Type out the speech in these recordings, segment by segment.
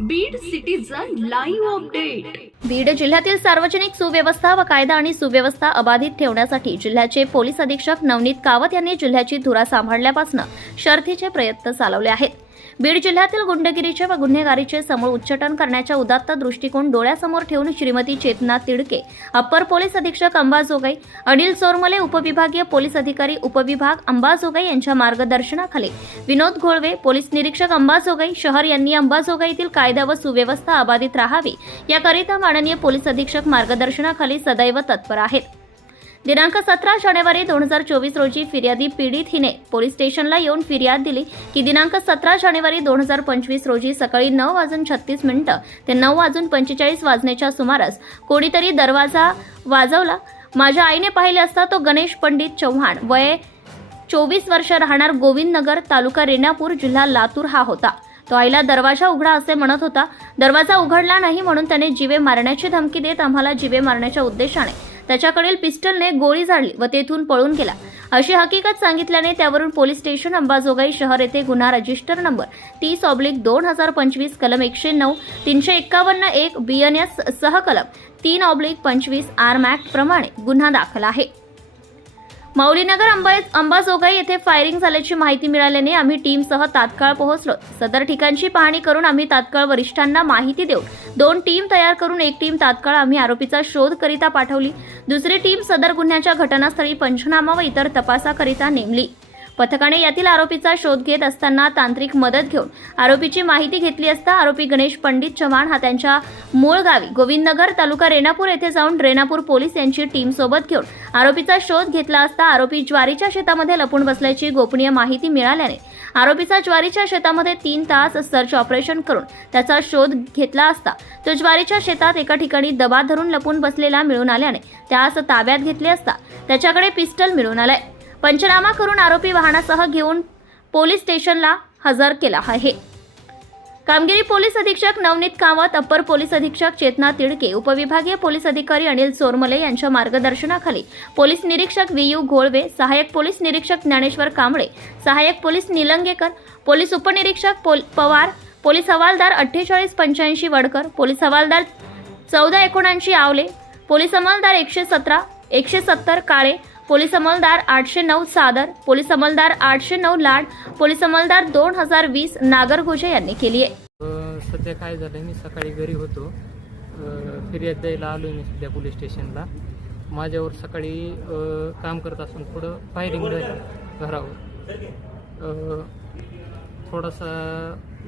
Beed citizen live update. Beed जिल्ह्यातील सार्वजनिक सुव्यवस्था व कायदा आणि सुव्यवस्था अबाधित ठेवण्यासाठी जिल्ह्याचे पोलीस अधीक्षक नवनीत कावत यांनी जिल्ह्याची धुरा सांभाळल्यापासून शर्थीचे प्रयत्न चालवले आहेत. बीड जिल्ह्यातील गुंडगिरीचे व गुन्हेगारीचे समूळ उच्चाटन करण्याच्या उदात्त दृष्टिकोन डोळ्यासमोर ठेवून श्रीमती चेतना तिडके अप्पर पोलीस अधीक्षक अंबाजोगाई अनिल चोरमले उपविभागीय पोलीस अधिकारी उपविभाग अंबाजोगाई यांच्या मार्गदर्शनाखाली विनोद घोळवे पोलीस निरीक्षक अंबाजोगाई शहर यांनी अंबाजोगाईतील कायदा व सुव्यवस्था अबाधित राहावी याकरिता माननीय पोलीस अधीक्षक मार्गदर्शनाखाली सदैव तत्पर आहेत. दिनांक सतरा जानेवारी दोन हजार चोवीस रोजी फिर्यादी पीडित हिने पोलीस स्टेशनला येऊन फिर्याद दिली की दिनांक सतरा जानेवारी दोन हजार पंचवीस रोजी सकाळी नऊ वाजून छत्तीस मिनिटं ते नऊ वाजून पंचेचाळीस वाजण्याच्या सुमारास कोणीतरी दरवाजा वाजवला. माझ्या आईने पाहिले असता तो गणेश पंडित चव्हाण. वय चोवीस वर्ष राहणार गोविंदनगर तालुका रेणापूर जिल्हा लातूर हा होता. तो आईला दरवाजा उघडा असे म्हणत होता. दरवाजा उघडला नाही म्हणून त्याने जिवे मारण्याची धमकी देत आम्हाला जिवे मारण्याच्या उद्देशाने त्याच्याकडील पिस्टलने गोळी झाडली व तेथून पळून गेला. अशी हकीकत सांगितल्याने त्यावरून पोलीस स्टेशन अंबाजोगाई शहर येथे गुन्हा रजिस्टर नंबर तीस ऑब्लिक दोन हजार पंचवीस कलम एकशे नऊ तीनशे एक्कावन्न एक बी एन सह कलम तीन ऑब्लिक पंचवीस आर मॅक प्रमाणे गुन्हा दाखल आहे. माऊलीनगर अंबा अंबाजोगाई येथे फायरिंग झाल्याची माहिती मिळाल्याने आम्ही टीमसह तात्काळ पोहोचलो. सदर ठिकाणची पाहणी करून आम्ही तात्काळ वरिष्ठांना माहिती देऊ दोन टीम तयार करून एक टीम तात्काळ आम्ही आरोपीचा शोध करिता पाठवली. दुसरी टीम सदर गुन्ह्याच्या घटनास्थळी पंचनामा व इतर तपासाकरिता नेमली. पथकाने यातील आरोपीचा शोध घेत असताना तांत्रिक मदत घेऊन आरोपीची माहिती घेतली असता आरोपी गणेश पंडित चव्हाण हा त्यांच्या मूळ गावी गोविंदनगर तालुका रेणापूर येथे जाऊन रेणापूर पोलीस यांची टीम सोबत घेऊन आरोपीचा शोध घेतला असता आरोपी ज्वारीच्या शेतामध्ये लपून बसल्याची गोपनीय माहिती मिळाल्याने आरोपीचा ज्वारीच्या शेतामध्ये तीन तास सर्च ऑपरेशन करून त्याचा शोध घेतला असता तो ज्वारीच्या शेतात एका ठिकाणी दबा धरून लपून बसलेला मिळून आल्याने त्यास ताब्यात घेतले असता त्याच्याकडे पिस्टल मिळून आलाय. पंचनामा करून आरोपी वाहनासह घेऊन पोलीस स्टेशनला हजर केला आहे. कामगिरी पोलीस अधीक्षक नवनीत कामत अप्पर पोलीस अधीक्षक चेतना तिडके उपविभागीय पोलीस अधिकारी अनिल चोरमले यांच्या मार्गदर्शनाखाली पोलीस निरीक्षक वी यू घोळवे सहाय्यक पोलीस निरीक्षक ज्ञानेश्वर कांबळे सहाय्यक पोलीस निलंगेकर पोलीस उपनिरीक्षक पोल- पवार पोलीस हवालदार अठ्ठेचाळीस पंच्याऐंशी वडकर पोलीस हवालदार चौदा एकोणऐंशी आवले पोलीस अंमलदार एकशे सतरा एकशे सत्तर काळे पोलीस अंमलदार आठशे नऊ सादर पोलीस अंमलदार आठशे नऊ लाड पोलीस अंमलदार दोन हजार वीस नागरगोजे यांनी केली आहे. सध्या काय झालं मी सकाळी घरी होतो. फिर्याद द्यायला आलो मी सध्या पोलीस स्टेशनला. माझ्यावर सकाळी काम करत असून थोडं फायरिंग झाली घरावर. थोडासा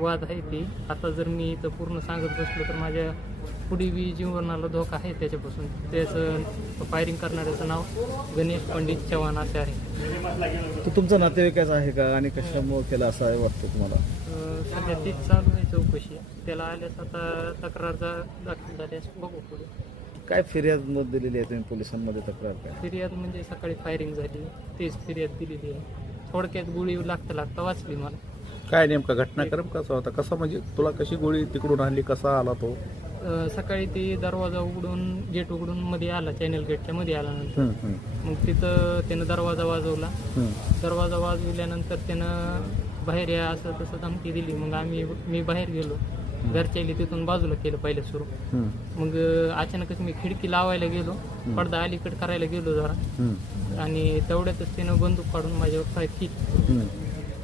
वाद आहे ती. आता जर मी इथं पूर्ण सांगत बसलो तर माझ्या पुढे बी जीवनाला धोका आहे त्याच्यापासून. त्याचं फायरिंग करणाऱ्याचं नाव गणेश पंडित चव्हाण असे आहे. तो तुमचा नातेवाईकाचा आहे का? आणि कशामुळे केला असं आहे वाटतं तुम्हाला? सध्या तीच चालू आहे चौकशी. त्याला आल्यास आता तक्रार जा- दाखल झाल्यास बघू पुढे. काय फिर्याद नोंद दिलेली आहे तुम्ही पोलिसांमध्ये तक्रार काय? फिर्याद म्हणजे सकाळी फायरिंग झाली. तेच फिर्याद दिलेली आहे. थोडक्यात गोळी लागता लागता वाचली मला. काय नेमका घटनाक्रम कसा होता? कसा म्हणजे तुला कशी गोळी तिकडून आणली? कसा आला तो? सकाळी ते दरवाजा उघडून गेट उघडून मध्ये आला चॅनल गेटच्या मध्ये आला नंतर हम्म, हम्म, मग तिथं त्यानं दरवाजा वाजवला. दरवाजा वाजविल्यानंतर त्यानं बाहेर या असं तसं धमकी दिली. मग आम्ही मी बाहेर गेलो. घरच्याली तिथून बाजूला केलं पहिलं सुरू मग अचानकच मी खिडकी लावायला गेलो. पडदा अलीकड करायला गेलो जरा. आणि तेवढ्यातच त्यानं बंदूक काढून माझ्यावर फाय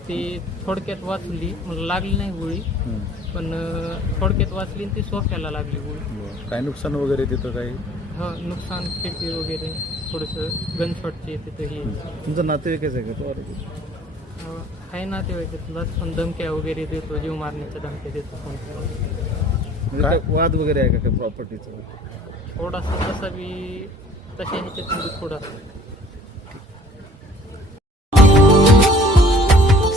ती थोडक्यात वाचली मला लागली नाही गोळी. हम्म. पण अं, थोडक्यात वाचली आणि ती सोफ्याला लागली गोळी. बरं. काय नुकसान वगैरे तिथं काही? हा नुकसान खिडकी वगैरे थोडंसं गनशॉटचे तिथं हे. तुमचा नातेवाईकाचा आहे का तो आरोपी अं, आहे ना ते तुलाच पण धमक्या वगैरे देतो जीव मारण्याच्या धमक्या देतो पण म्हणजे काय? काय वाद वगैरे आहे का काय प्रॉपर्टीचा थोडासा तसा बी तशा ह्याच्यात बी थोडासा.